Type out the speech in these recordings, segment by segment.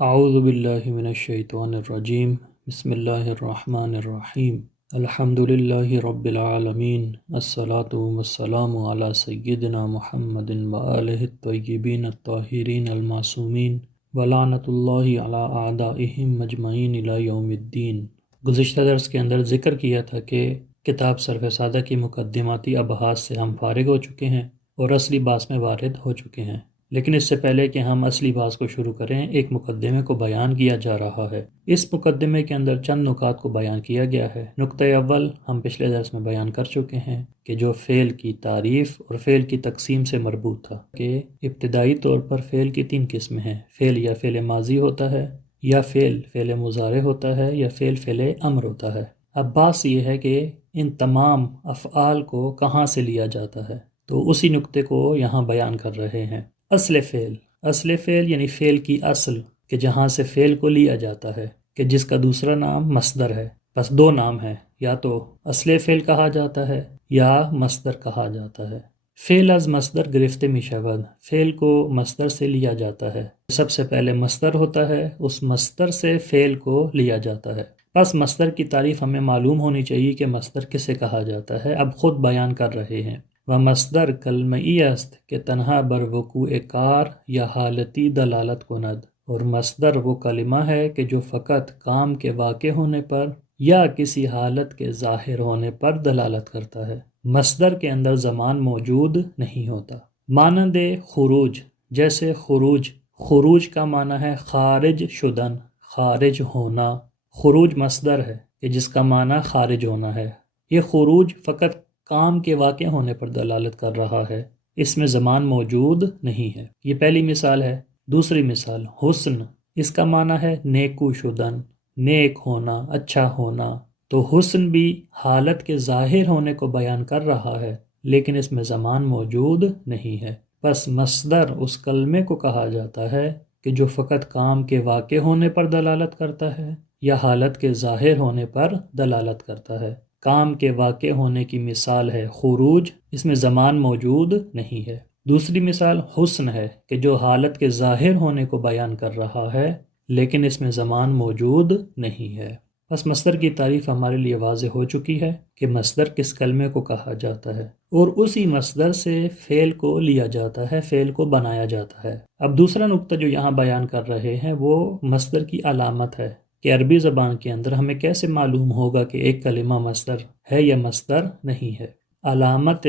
اعوذ باللہ من الشیطان الرجیم بسم اللہ الرحمن الرحیم الحمد للہ رب العالمین الصلاة والسلام علی سیدنا محمد وآلہ الطیبین الطاہرین المعصومین ولعنۃ اللہ علی اعدائہم مجمعین الی یوم الدین۔ گزشتہ درس کے اندر ذکر کیا تھا کہ کتاب صرف سادہ کی مقدماتی ابحاث سے ہم فارغ ہو چکے ہیں اور اصلی بحث میں وارد ہو چکے ہیں، لیکن اس سے پہلے کہ ہم اصلی بحث کو شروع کریں ایک مقدمے کو بیان کیا جا رہا ہے۔ اس مقدمے کے اندر چند نکات کو بیان کیا گیا ہے۔ نقطہ اول ہم پچھلے درس میں بیان کر چکے ہیں کہ جو فعل کی تعریف اور فعل کی تقسیم سے مربوط تھا کہ ابتدائی طور پر فعل کی تین قسمیں ہیں، فعل یا فعل ماضی ہوتا ہے، یا فعل مضارع ہوتا ہے، یا فعل امر ہوتا ہے۔ اب بات یہ ہے کہ ان تمام افعال کو کہاں سے لیا جاتا ہے، تو اسی نقطے کو یہاں بیان کر رہے ہیں۔ اصل فعل یعنی فعل کی اصل، کہ جہاں سے فعل کو لیا جاتا ہے، کہ جس کا دوسرا نام مصدر ہے۔ بس دو نام ہے، یا تو اصل فعل کہا جاتا ہے یا مصدر کہا جاتا ہے۔ فعل از مصدر گرفته می شود، فعل کو مصدر سے لیا جاتا ہے۔ سب سے پہلے مصدر ہوتا ہے، اس مصدر سے فعل کو لیا جاتا ہے۔ بس مصدر کی تعریف ہمیں معلوم ہونی چاہیے کہ مصدر کسے کہا جاتا ہے۔ اب خود بیان کر رہے ہیں، و مصدر کلمئی است کہ تنہا بر وقوع کار یا حالتی دلالت کند، اور مصدر وہ کلمہ ہے کہ جو فقط کام کے واقع ہونے پر یا کسی حالت کے ظاہر ہونے پر دلالت کرتا ہے۔ مصدر کے اندر زمان موجود نہیں ہوتا۔ مانند خروج، جیسے خروج کا معنی ہے خارج شدن، خارج ہونا۔ خروج مصدر ہے کہ جس کا معنی خارج ہونا ہے۔ یہ خروج فقط کام کے واقع ہونے پر دلالت کر رہا ہے، اس میں زمان موجود نہیں ہے۔ یہ پہلی مثال ہے۔ دوسری مثال حسن، اس کا معنی ہے نیکو شدن، نیک ہونا، اچھا ہونا۔ تو حسن بھی حالت کے ظاہر ہونے کو بیان کر رہا ہے، لیکن اس میں زمان موجود نہیں ہے۔ بس مصدر اس کلمے کو کہا جاتا ہے کہ جو فقط کام کے واقع ہونے پر دلالت کرتا ہے یا حالت کے ظاہر ہونے پر دلالت کرتا ہے۔ کام کے واقع ہونے کی مثال ہے خروج، اس میں زمان موجود نہیں ہے۔ دوسری مثال حسن ہے کہ جو حالت کے ظاہر ہونے کو بیان کر رہا ہے، لیکن اس میں زمان موجود نہیں ہے۔ بس مصدر کی تعریف ہمارے لیے واضح ہو چکی ہے کہ مصدر کس کلمے کو کہا جاتا ہے، اور اسی مصدر سے فعل کو لیا جاتا ہے، فعل کو بنایا جاتا ہے۔ اب دوسرا نقطہ جو یہاں بیان کر رہے ہیں وہ مصدر کی علامت ہے، کہ عربی زبان کے اندر ہمیں کیسے معلوم ہوگا کہ ایک کلمہ مصدر ہے یا مصدر نہیں ہے۔ علامت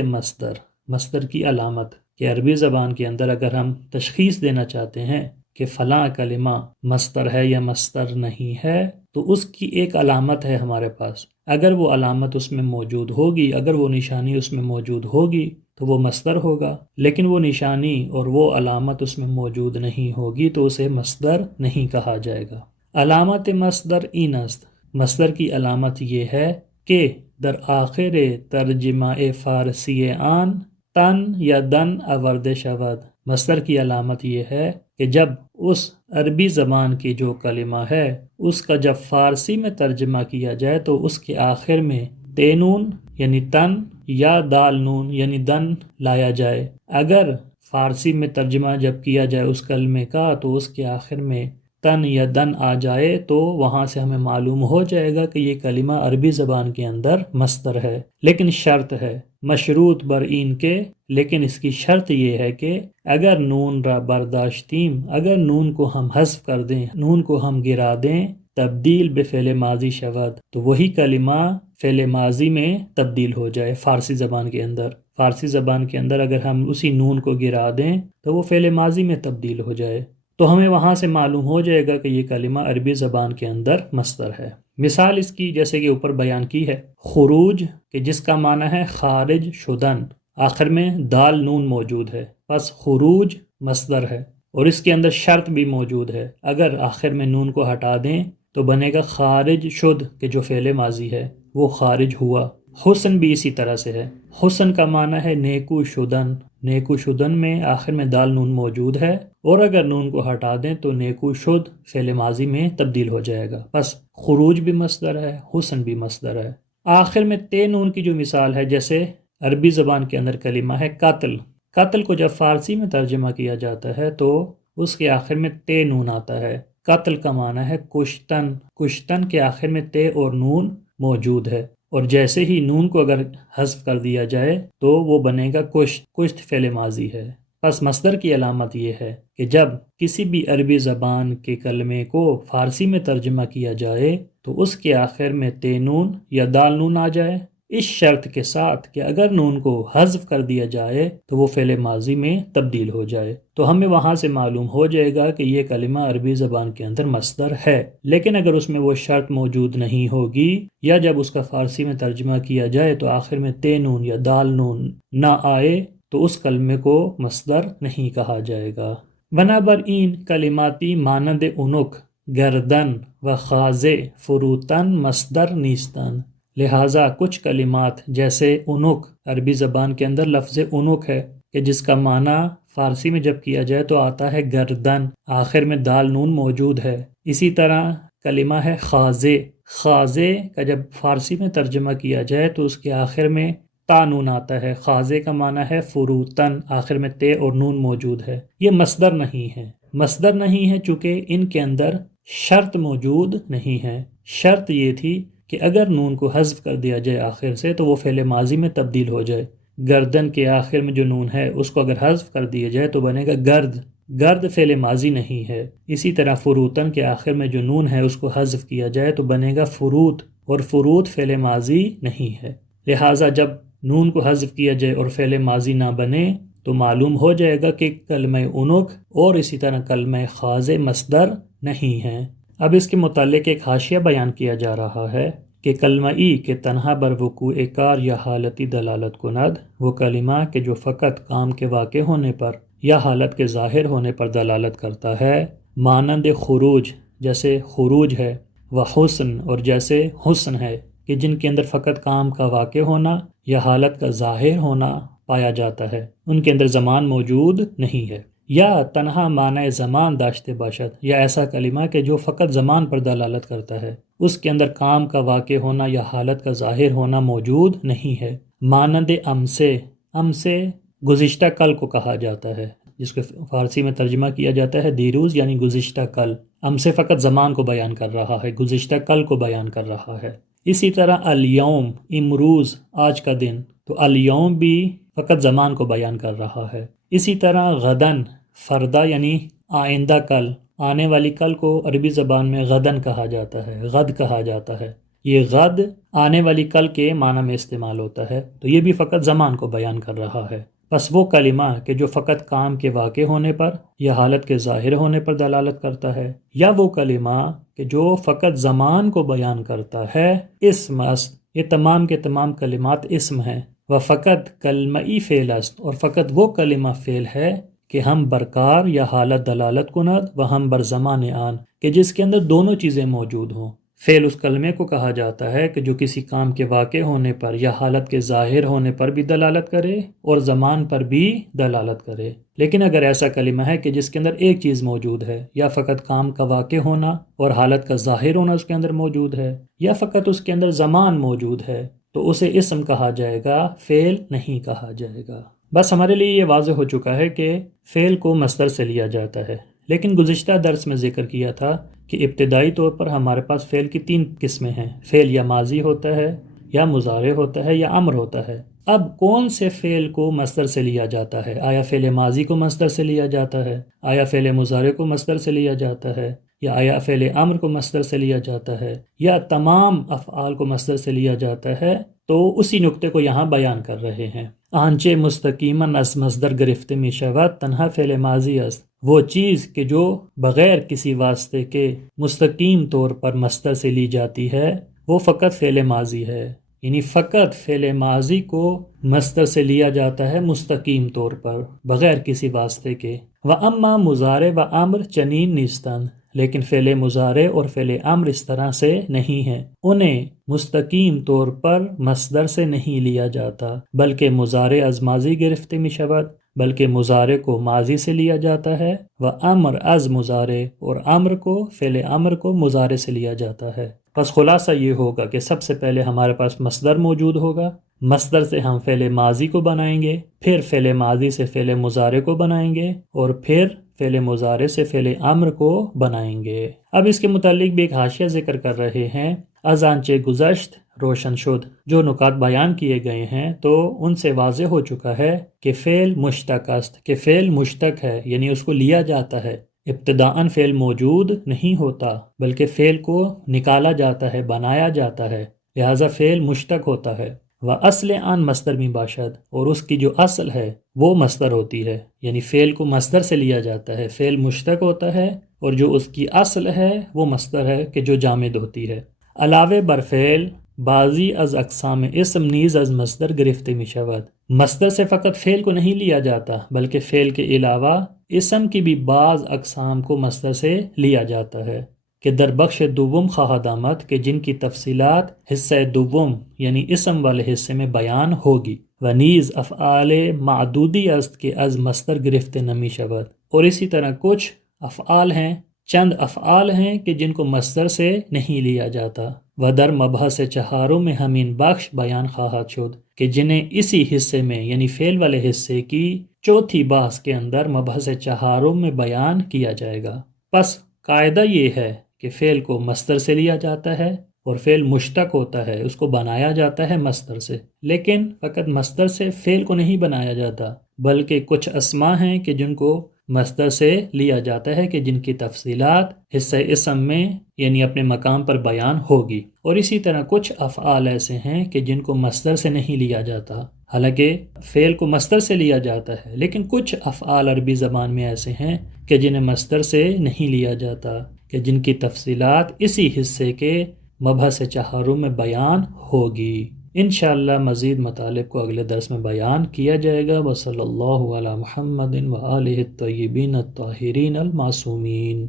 مصدر کی علامت، کہ عربی زبان کے اندر اگر ہم تشخیص دینا چاہتے ہیں کہ فلاں کلمہ مصدر ہے یا مصدر نہیں ہے، تو اس کی ایک علامت ہے ہمارے پاس۔ اگر وہ علامت اس میں موجود ہوگی، اگر وہ نشانی اس میں موجود ہوگی تو وہ مصدر ہوگا، لیکن وہ نشانی اور وہ علامت اس میں موجود نہیں ہوگی تو اسے مصدر نہیں کہا جائے گا۔ علامت مصدر این است، مصدر کی علامت یہ ہے کہ در آخر ترجمہ فارسی آن تن یا دن آورده شود۔ مصدر کی علامت یہ ہے کہ جب اس عربی زبان کی جو کلمہ ہے اس کا جب فارسی میں ترجمہ کیا جائے تو اس کے آخر میں تینون یعنی تن یا دال نون یعنی دن لایا جائے۔ اگر فارسی میں ترجمہ جب کیا جائے اس کلمے کا تو اس کے آخر میں تن یا دن آ جائے تو وہاں سے ہمیں معلوم ہو جائے گا کہ یہ کلمہ عربی زبان کے اندر مصدر ہے۔ لیکن شرط ہے، مشروط بر این کے، لیکن اس کی شرط یہ ہے کہ اگر نون را برداشتیم، اگر نون کو ہم حذف کر دیں، نون کو ہم گرا دیں، تبدیل بفعل ماضی شود، تو وہی کلمہ فعل ماضی میں تبدیل ہو جائے۔ فارسی زبان کے اندر، فارسی زبان کے اندر اگر ہم اسی نون کو گرا دیں تو وہ فعل ماضی میں تبدیل ہو جائے، تو ہمیں وہاں سے معلوم ہو جائے گا کہ یہ کلمہ عربی زبان کے اندر مصدر ہے۔ مثال اس کی جیسے کہ اوپر بیان کی ہے، خروج، کہ جس کا معنی ہے خارج شدن، آخر میں دال نون موجود ہے، بس خروج مصدر ہے، اور اس کے اندر شرط بھی موجود ہے، اگر آخر میں نون کو ہٹا دیں تو بنے گا خارج شد، کہ جو فعل ماضی ہے وہ خارج ہوا۔ حسن بھی اسی طرح سے ہے، حسن کا معنی ہے نیکو شدن، نیکو شدن میں آخر میں دال نون موجود ہے، اور اگر نون کو ہٹا دیں تو نیکو شد فعل ماضی میں تبدیل ہو جائے گا۔ بس خروج بھی مصدر ہے، حسن بھی مصدر ہے۔ آخر میں تے نون کی جو مثال ہے، جیسے عربی زبان کے اندر کلمہ ہے قتل، قتل کو جب فارسی میں ترجمہ کیا جاتا ہے تو اس کے آخر میں تے نون آتا ہے، قتل کا معنی ہے کشتن، کشتن کے آخر میں تے اور نون موجود ہے، اور جیسے ہی نون کو اگر حذف کر دیا جائے تو وہ بنے گا کشت، کشت فعل ماضی ہے۔ پس مصدر کی علامت یہ ہے کہ جب کسی بھی عربی زبان کے کلمے کو فارسی میں ترجمہ کیا جائے تو اس کے آخر میں تے نون یا دال نون آ جائے، اس شرط کے ساتھ کہ اگر نون کو حذف کر دیا جائے تو وہ فعل ماضی میں تبدیل ہو جائے، تو ہمیں وہاں سے معلوم ہو جائے گا کہ یہ کلمہ عربی زبان کے اندر مصدر ہے۔ لیکن اگر اس میں وہ شرط موجود نہیں ہوگی یا جب اس کا فارسی میں ترجمہ کیا جائے تو آخر میں تے نون یا دال نون نہ آئے تو اس کلمے کو مصدر نہیں کہا جائے گا۔ بنابراین کلماتی مانند اونک، گردن و خازے فروتن مصدر نیستن، لہٰذا کچھ کلمات جیسے اونک، عربی زبان کے اندر لفظ اونک ہے کہ جس کا معنی فارسی میں جب کیا جائے تو آتا ہے گردن، آخر میں دال نون موجود ہے۔ اسی طرح کلمہ ہے خازے، خازے کا جب فارسی میں ترجمہ کیا جائے تو اس کے آخر میں تا نون آتا ہے، خازے کا معنی ہے فروتن، آخر میں تے اور نون موجود ہے۔ یہ مصدر نہیں ہے، مصدر نہیں ہے چونکہ ان کے اندر شرط موجود نہیں ہے۔ شرط یہ تھی کہ اگر نون کو حذف کر دیا جائے آخر سے تو وہ فعل ماضی میں تبدیل ہو جائے۔ گردن کے آخر میں جو نون ہے اس کو اگر حذف کر دیا جائے تو بنے گا گرد، گرد فعل ماضی نہیں ہے۔ اسی طرح فروتن کے آخر میں جو نون ہے اس کو حذف کیا جائے تو بنے گا فروت، اور فروت فعل ماضی نہیں ہے۔ لہٰذا جب نون کو حذف کیا جائے اور فعل ماضی نہ بنے تو معلوم ہو جائے گا کہ کلمہ اونک اور اسی طرح کلمہ خازے مصدر نہیں ہیں۔ اب اس کے متعلق ایک حاشیہ بیان کیا جا رہا ہے کہ کلمہ ای کہ تنہا بر وقوع کار یا حالتی دلالت کند، وہ کلمہ کہ جو فقط کام کے واقع ہونے پر یا حالت کے ظاہر ہونے پر دلالت کرتا ہے، مانند خروج جیسے خروج ہے، و حسن اور جیسے حسن ہے کہ جن کے اندر فقط کام کا واقع ہونا یا حالت کا ظاہر ہونا پایا جاتا ہے، ان کے اندر زمان موجود نہیں ہے۔ یا تنہا معنی زمان داشتے باشد، یا ایسا کلمہ کہ جو فقط زمان پر دلالت کرتا ہے، اس کے اندر کام کا واقع ہونا یا حالت کا ظاہر ہونا موجود نہیں ہے، مانند امسے، امسے گزشتہ کل کو کہا جاتا ہے، جس کو فارسی میں ترجمہ کیا جاتا ہے دیروز یعنی گزشتہ کل۔ امسے فقط زمان کو بیان کر رہا ہے، گزشتہ کل کو بیان کر رہا ہے۔ اسی طرح الیوم امروز آج کا دن، تو الیوم بھی فقط زمان کو بیان کر رہا ہے۔ اسی طرح غدن فردا یعنی آئندہ کل، آنے والی کل کو عربی زبان میں غدن کہا جاتا ہے، غد کہا جاتا ہے۔ یہ غد آنے والی کل کے معنی میں استعمال ہوتا ہے، تو یہ بھی فقط زمان کو بیان کر رہا ہے۔ بس وہ کلمہ کہ جو فقط کام کے واقع ہونے پر یا حالت کے ظاہر ہونے پر دلالت کرتا ہے، یا وہ کلمہ کہ جو فقط زمان کو بیان کرتا ہے، اسم است، یہ تمام کے تمام کلمات اسم ہیں۔ و فقط کلمہ فعل است، اور فقط وہ کلمہ فعل ہے کہ ہم برکار یا حالت دلالت کند و ہم بر زمان آن، کہ جس کے اندر دونوں چیزیں موجود ہوں۔ فعل اس کلمے کو کہا جاتا ہے کہ جو کسی کام کے واقع ہونے پر یا حالت کے ظاہر ہونے پر بھی دلالت کرے اور زمان پر بھی دلالت کرے۔ لیکن اگر ایسا کلمہ ہے کہ جس کے اندر ایک چیز موجود ہے، یا فقط کام کا واقع ہونا اور حالت کا ظاہر ہونا اس کے اندر موجود ہے، یا فقط اس کے اندر زمان موجود ہے، تو اسے اسم کہا جائے گا، فعل نہیں کہا جائے گا۔ بس ہمارے لیے یہ واضح ہو چکا ہے کہ فعل کو مصدر سے لیا جاتا ہے، لیکن گزشتہ درس میں ذکر کیا تھا کہ ابتدائی طور پر ہمارے پاس فعل کی 3 قسمیں ہیں، فعل یا ماضی ہوتا ہے، یا مضارع ہوتا ہے، یا امر ہوتا ہے۔ اب کون سے فعل کو مصدر سے لیا جاتا ہے؟ آیا فعل ماضی کو مصدر سے لیا جاتا ہے؟ آیا فعل مضارع کو مصدر سے لیا جاتا ہے؟ یا آیا فعل امر کو مصدر سے لیا جاتا ہے؟ یا تمام افعال کو مصدر سے لیا جاتا ہے؟ تو اسی نقطے کو یہاں بیان کر رہے ہیں۔ آنچے مستقیما از مصدر گرفته می شود تنہا فعل ماضی است، وہ چیز کہ جو بغیر کسی واسطے کے مستقیم طور پر مصدر سے لی جاتی ہے وہ فقط فعل ماضی ہے، یعنی فقط فعل ماضی کو مصدر سے لیا جاتا ہے مستقیم طور پر بغیر کسی واسطے کے۔ وَأَمَّا مضارع و امر چنین نیستند، لیکن فعل مضارع اور فعل امر اس طرح سے نہیں ہیں، انہیں مستقیم طور پر مصدر سے نہیں لیا جاتا، بلکہ مضارع از ماضی گرفته می شود، بلکہ مضارع کو ماضی سے لیا جاتا ہے، و امر از مضارع، اور امر کو فعل امر کو مضارع سے لیا جاتا ہے۔ پس خلاصہ یہ ہوگا کہ سب سے پہلے ہمارے پاس مصدر موجود ہوگا، مصدر سے ہم فعل ماضی کو بنائیں گے، پھر فعل ماضی سے فعل مضارع کو بنائیں گے، اور پھر فعل مضارع سے فعل امر کو بنائیں گے۔ اب اس کے متعلق بھی ایک حاشیہ ذکر کر رہے ہیں۔ از آنچه گذشت روشن شد، جو نکات بیان کیے گئے ہیں تو ان سے واضح ہو چکا ہے کہ فعل مشتق است، کہ فعل مشتق ہے، یعنی اس کو لیا جاتا ہے۔ ابتداءً فعل موجود نہیں ہوتا بلکہ فعل کو نکالا جاتا ہے، بنایا جاتا ہے، لہٰذا فعل مشتق ہوتا ہے۔ وَأَصْلِ عَن مصدر میں باشد، اور اس کی جو اصل ہے وہ مصدر ہوتی ہے، یعنی فعل کو مصدر سے لیا جاتا ہے، فعل مشتق ہوتا ہے اور جو اس کی اصل ہے وہ مصدر ہے کہ جو جامد ہوتی ہے۔ علاوه بر فعل بعضی از اقسام اسم نیز از مصدر گرفته می شود، مصدر سے فقط فعل کو نہیں لیا جاتا بلکہ فعل کے علاوہ اسم کی بھی بعض اقسام کو مصدر سے لیا جاتا ہے، کہ در بخش دوم خواہد آمد، کہ جن کی تفصیلات حصہ دوم یعنی اسم والے حصے میں بیان ہوگی۔ و نیز افعال معدودی است کہ از مصدر گرفته نمی شود، اور اسی طرح کچھ افعال ہیں، چند افعال ہیں کہ جن کو مصدر سے نہیں لیا جاتا۔ و در مبحث چہاروں میں ہمین بخش بیان خواہد شد، کہ جنہیں اسی حصے میں یعنی فعل والے حصے کی چوتھی بحث کے اندر مبحث چہاروں میں بیان کیا جائے گا۔ پس قاعدہ یہ ہے کہ فعل کو مصدر سے لیا جاتا ہے اور فعل مشتق ہوتا ہے، اس کو بنایا جاتا ہے مصدر سے، لیکن فقط مصدر سے فعل کو نہیں بنایا جاتا بلکہ کچھ اسما ہیں کہ جن کو مصدر سے لیا جاتا ہے، کہ جن کی تفصیلات حصہ اسم میں یعنی اپنے مقام پر بیان ہوگی، اور اسی طرح کچھ افعال ایسے ہیں کہ جن کو مصدر سے نہیں لیا جاتا، حالانکہ فعل کو مصدر سے لیا جاتا ہے، لیکن کچھ افعال عربی زبان میں ایسے ہیں کہ جنہیں مصدر سے نہیں لیا جاتا، کہ جن کی تفصیلات اسی حصے کے مبحث چہاروں میں بیان ہوگی۔ انشاءاللہ مزید مطالب کو اگلے درس میں بیان کیا جائے گا۔ وصلی اللہ علی محمد وآلہ الطیبین الطاہرین المعصومین۔